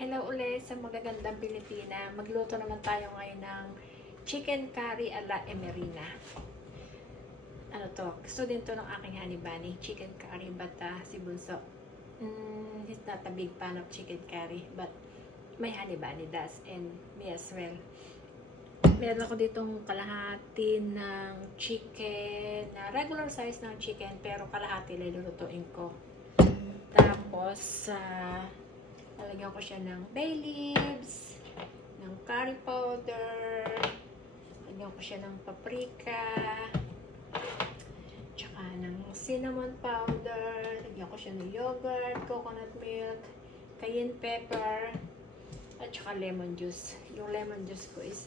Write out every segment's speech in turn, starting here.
Hello ulit sa magagandang Pilipina. Magluto naman tayo ngayon ng chicken curry ala Emerina. Ano to? Gusto din to ng aking honey bunny. Chicken curry, but si Bunso, he's not a big fan of chicken curry, but my honey bunny does, and me as well. Meron ako ditong kalahati ng chicken, na regular size ng chicken, pero kalahati lulutuin ko. Tapos, lalagyan ko siya ng bay leaves, ng curry powder, lagyan ko siya ng paprika, tsaka ng cinnamon powder, lagyan ko siya ng yogurt, coconut milk, cayenne pepper, at tsaka lemon juice. Yung lemon juice ko is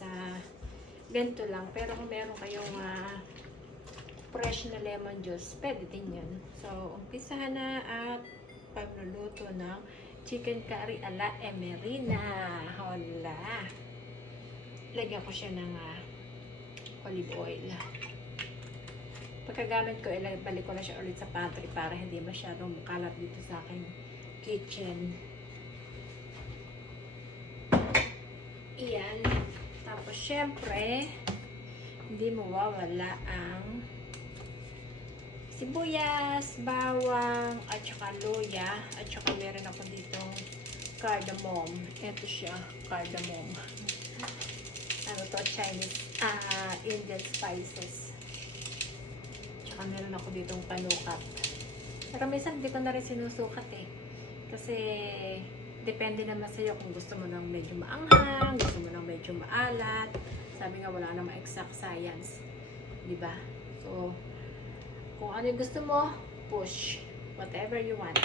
ganito lang, pero kung meron kayong fresh na lemon juice, pwede din yun. So, umpisahan na at pagluluto ng chicken curry ala Emerina. Hola! Lagyan ko siya ng olive oil. Pagkagamit ko, balik ko na siya ulit sa pantry para hindi masyadong makalat dito sa aking kitchen. Iyan. Tapos, syempre, hindi mawawala ang sibuyas, bawang, at saka luya, at saka meron ako ditong cardamom. Ito siya, cardamom. Ano to? Chinese, Indian spices. Tsaka meron ako ditong panukat. Pero minsan hindi ko na rin sinusukat eh. Kasi depende naman sa'yo kung gusto mo ng medyo maanghang, gusto mo ng medyo maalat. Sabi nga wala namang exact science. Diba? So, kung ano yung gusto mo, push. Whatever you want.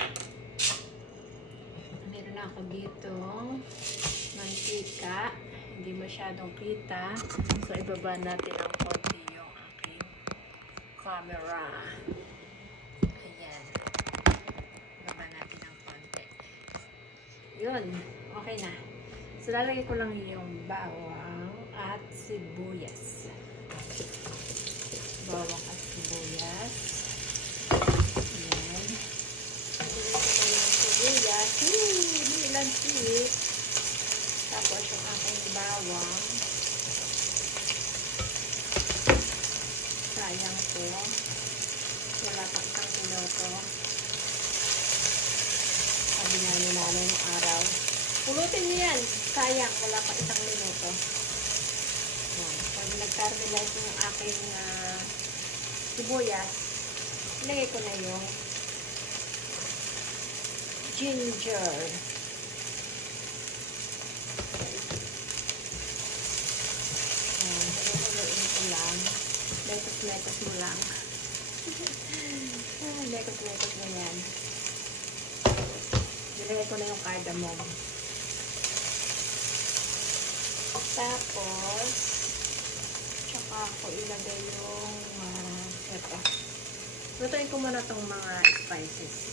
Meron na ako ditong mantika. Hindi masyadong kita. So, ibaba natin ang konti yung aking camera. Ayan. Ibaba natin ang konti. Yun. Okay na. So, lalagay ko lang yung bawang at sibuyas. Bawang at sibuyas. Ayan. Ito yung sibuyas. Ilan sweet. Tapos yung aking bawang. Sayang po. Wala pa isang minuto. Sabi na nilalo ng araw. Pulutin niyo yan. Sayang. Wala pa isang minuto. Pag nag-caramelize yung aking sibuyas, ilagay ko na yung ginger. Huluin ko lang. Letos-letos mo lang. Letos-letos mo yan. Ilagay ko na yung cardamom. Tapos, tsaka ako ilagay yung ito. Lutuin ko muna itong mga spices.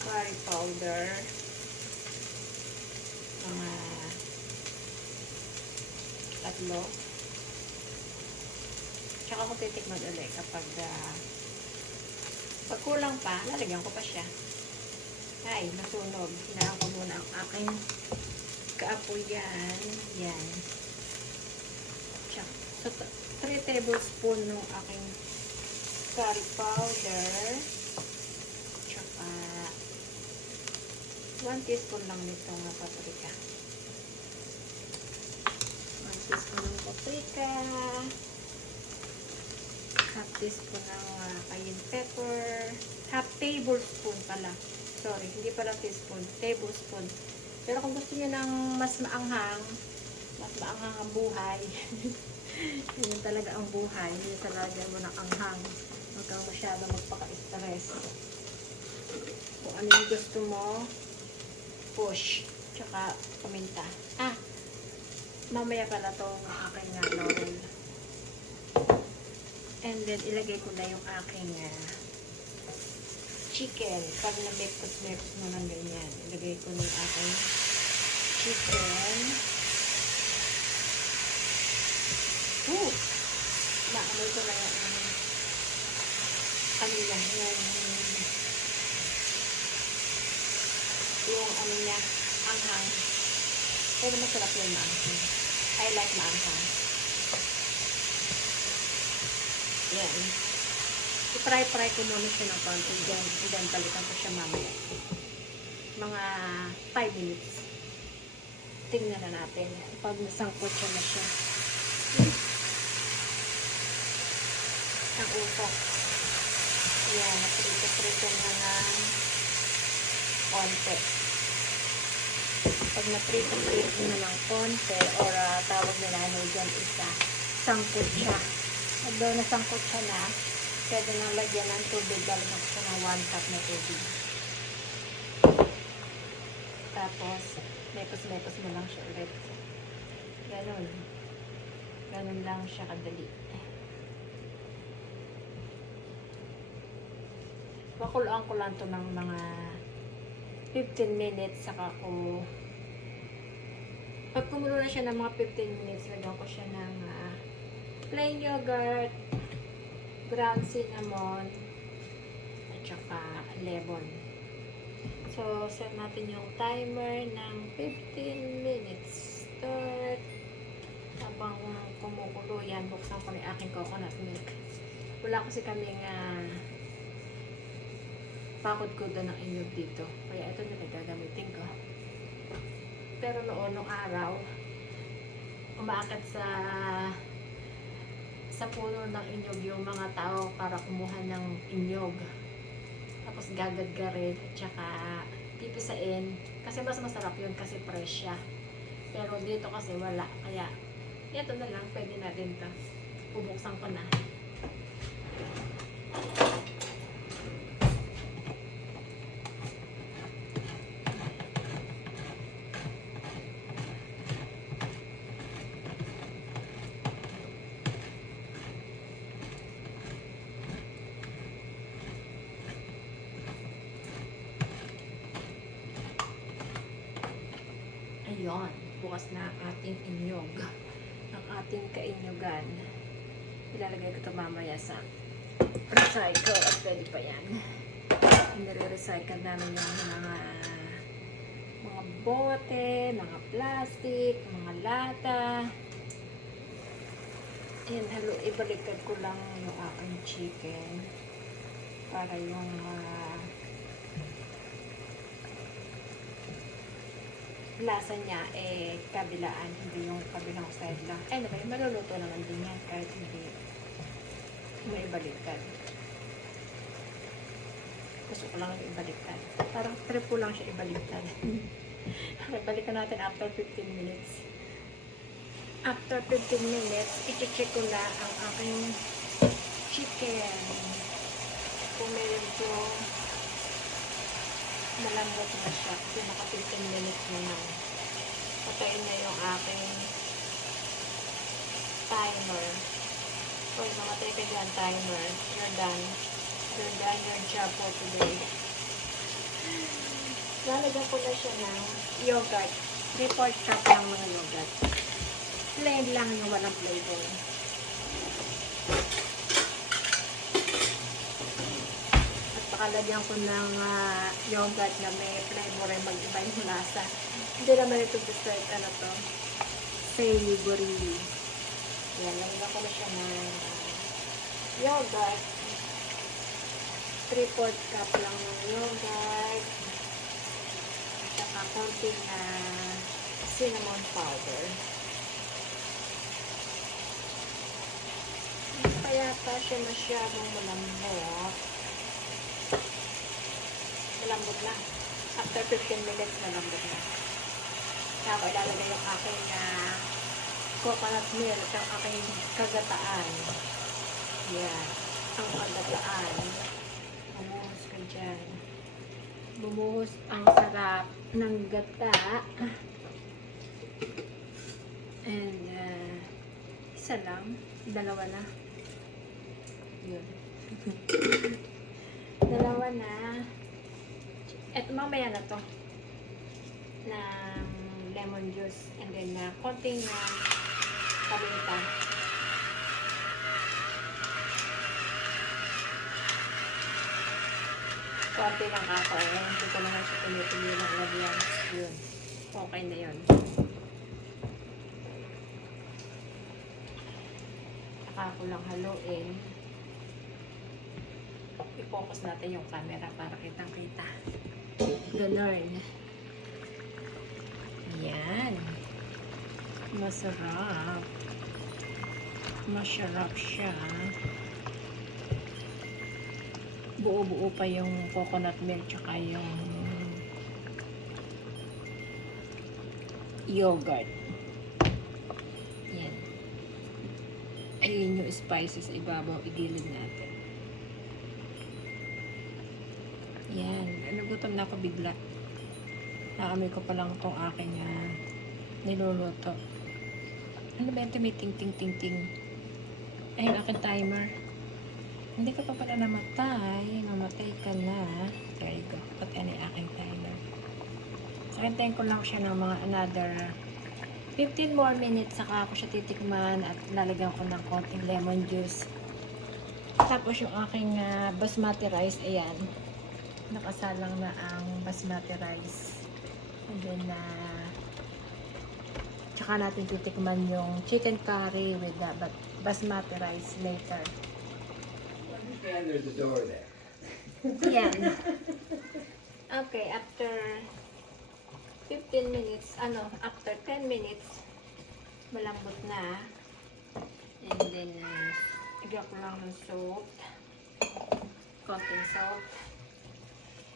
Curry powder. Mga tatlo. Tsaka ako titikman ulit kapag pag kulang pa, lalagyan ko pa siya. Ay, nasunog. Hinaan ko muna ang aking kaapoyan. Yan. So, 3 tablespoon ng aking curry powder. Tsaka 1 teaspoon lang nito na paprika. 1 teaspoon ng paprika. Half teaspoon ng cayenne pepper. Half tablespoon pala. Sorry, hindi pala teaspoon. Tablespoon. Pero kung gusto niyo ng mas maanghang ang buhay, yun talaga ang buhay. Hindi talaga mo ng anghang. Huwag kang masyado magpaka-stress. Kung ano yung gusto mo, push. Tsaka paminta. Mamaya pala itong aking laurel. And then, ilagay ko na yung aking chicken. Pag na-mekos-mekos mo ng ganyan, ilagay ko na yung aking chicken. Naamoy ko na yung yung ano niya, maanghang. Pero masarap yung maanghang. I like maanghang. Yan. I-fry ko muna siya ng konti. Then balikan ko siya mamaya. Mga 5 minutes. Tingnan na natin. Pag nasangkot siya na siya. Ang utok. Yan. Naprito-prito na ng konti. Pag naprito-prito na ng konti or tawag nila dyan isa, sangkot siya. Pag daw nasangkot siya na, pwede nang lagyan ng tubig. Lalagyan ko siya ng 1 cup na tubig. Tapos, mepos mo lang siya ulit. Ganon. Ganon lang siya kadali. Pakuluan ko lang to ng mga 15 minutes. Saka ko, pag kumulo na siya ng mga 15 minutes, lagyan ko siya ng plain yogurt, ground cinnamon, at saka lemon. So, set natin yung timer ng 15 minutes. Start. Habang kumukulo yan, buksan ko na yung aking coconut milk. Wala kasi kaming pakod-kuda ng inyog dito. Kaya ito na gagamitin ko. Pero noong araw, umaakit sa puno ng inyog yung mga tao para kumuha ng inyog. Tapos gagadgarin at saka pipisain. Kasi mas masarap yun kasi fresh siya. Pero dito kasi wala. Kaya ito na lang. Pwede natin ito. Bubuksan ko na. Ayun, bukas na ang ating inyog. Ang ating kainyogan. Ilalagay ko ito mamaya sa recycle at pwede pa yan. Nire-recycle namin yung mga bote, mga plastic, mga lata. Ayan, ibaliktad ko lang yung aking chicken para yung lasa niya kabilaan, hindi yung kabilang side lang. Anyway, maluluto naman din yan kahit hindi mo ibaliktad. Gusto ko lang yung ibaliktad. Parang trip ko lang siya ibaliktad. Balikan natin after 15 minutes. After 15 minutes, i-check ko na ang aking chicken. Kung medyo malambot na siya kasi naka 15 minutes na lang. Patayin na yung aking timer. So, namatay ka dyan, timer. You're done. You're done your job for today. Lalagyan ko na siya ng yogurt. 3/4 cup lang mga yogurt. Plain lang yung walang flavor. Lagyan ko ng yogurt na may flavor ay mag-iba yung lasa. Hindi naman ito dessert, ano to? Savory. Yan, lagyan ko na siya ng yogurt. 3/4 cup lang ng yogurt. At saka konting cinnamon powder. Kaya pa siya masyadong malambot. Malambot na. After 15 minutes, malambot na. Kaya ako ilalagay yung aking coconut milk, ang aking kagataan. Yan. Ang kagataan. Bumuhos ka dyan. Bumuhos ang sarap ng gata. And, isa lang. Dalawa na. Yun. Dalawa na. Eto, mamaya na to ng lemon juice and then konting paminta. Konti lang ako. Hindi ko naman siya pinipili ng lagyan. Yun. ko lang haluin. I-focus natin yung camera para kitang-kita. Ganon. Yan. Masarap. Masarap siya. Buo-buo pa yung coconut milk tsaka yung yogurt. Yan. Ayun yung spices sa ibabaw. Igilid natin. Yan. Nagutom na ako bigla. Naamoy ko pa lang itong aking niluluto. Ano ba yung may ting-ting-ting-ting? Ay, yung aking timer. Hindi ka pa pala namatay. Mamatay ka na. There you go. Pati ano yung aking timer. So, hintayin ko lang siya ng mga another 15 more minutes. Saka ako siya titikman at lalagyan ko ng konting lemon juice. Tapos yung aking basmati rice, ayan. Nakasalang na ang basmati rice. And then, tsaka natin titikman yung chicken curry with the basmati rice later. There's a door there. Yan. Okay, after 15 minutes, after 10 minutes, malambot na. And then, igyan ko lang ng salt. Konting salt.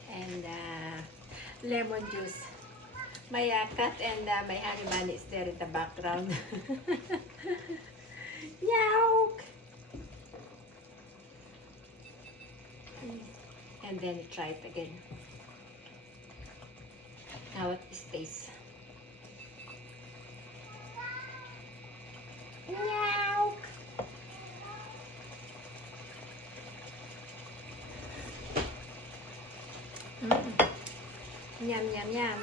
And, lemon juice. May cat and my honey bunny is there in the background. Yawk! And then try it again. How it tastes. Yawk! Yum, yum, yum.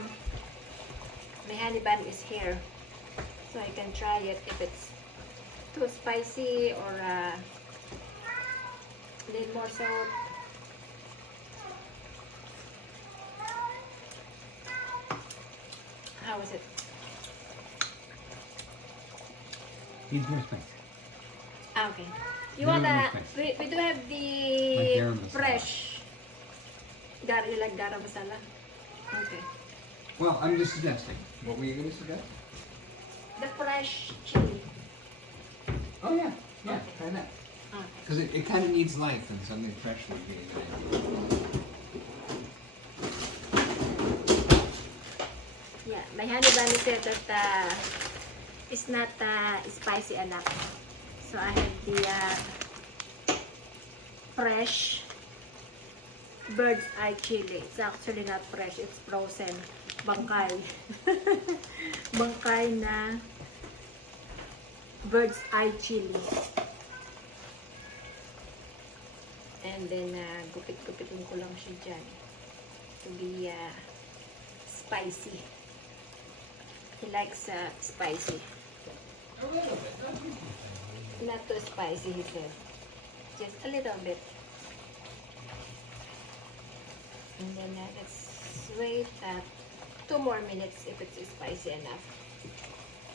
My honey bun is here. So I can try it if it's too spicy or need more salt. How is it? Needs more spice. Okay. You No, want no, the, spice. we do have Like the garam masala. fresh like garam masala. Okay. Well, I'm just suggesting. What were you going to suggest? The fresh chili. Oh, yeah. Yeah, try that. Okay. Because it kind of needs life and something fresh would be a good idea. Yeah, my honey bunny said that it's not spicy enough. So I have the fresh bird's eye chili. It's actually not fresh, it's frozen. Bangkay. Bangkay na bird's eye chili. And then gupit-gupitin ko lang siya dyan to be spicy. He likes spicy. A little bit, not too much. Not too spicy, he said. Just a little bit. And then let's wait 2 more minutes if it's spicy enough.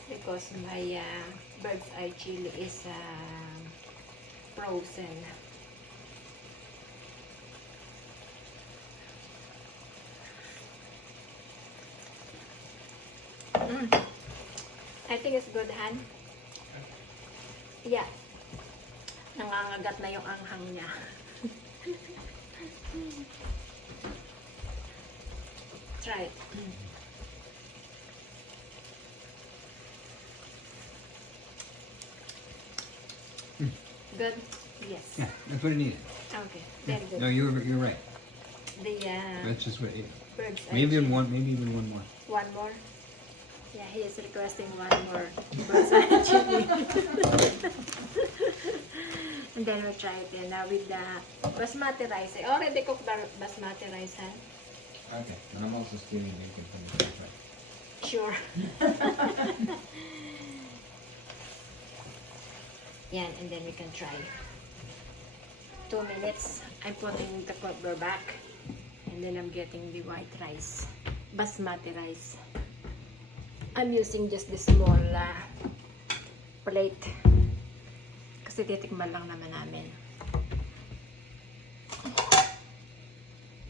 Because my bird's eye chili is frozen. I think it's good, Han. Yeah. Nangangagat na yung anghang niya. Try it. Good? Yes. Yeah, that's what it needed. Okay, very good. No, you're right. The That's just what it. bird's eye Maybe chili. maybe even one more. One more? Yeah, he is requesting one more bird's eye chili. And then we'll try it in with the basmati rice. I already cooked the basmati rice, huh? Okay, and I'm also stealing bacon from the restaurant. Sure. Yan, and then we can try. 2 minutes. I'm putting the cover back. And then I'm getting the white rice. Basmati rice. I'm using just the small plate. Kasi Kasi titikman lang naman namin.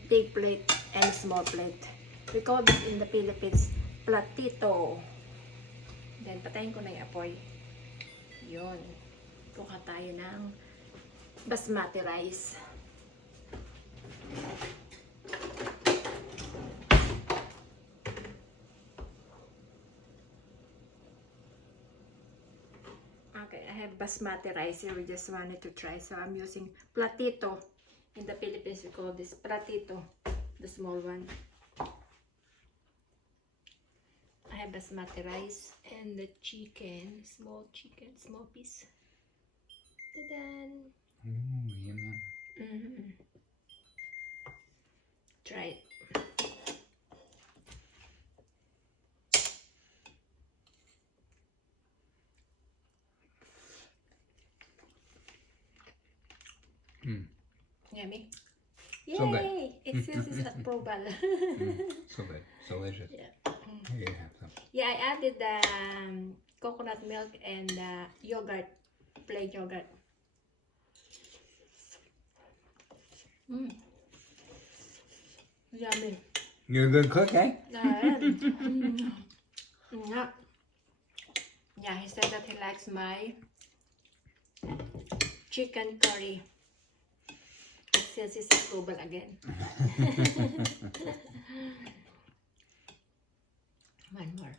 Big plate and small plate. We call this in the Philippines, platito. Then, patayin ko na yung apoy. Yun. Kuha tayo ng basmati rice. Okay, I have basmati rice here. We just wanted to try. So, I'm using platito. In the Philippines, we call this platito. The small one. I have basmati rice and the chicken. Small chicken, small piece. Ta-dan! Ooh, yum. Mm-hmm. Try it. Yummy. Yay! So good. It says it's approval. So good. Delicious. Yeah. Here you have some. Yeah, I added the coconut milk and yogurt, plain yogurt. Yummy. You're a good cook, eh? Yeah. Yeah, he said that he likes my chicken curry. It says his approval again. One more.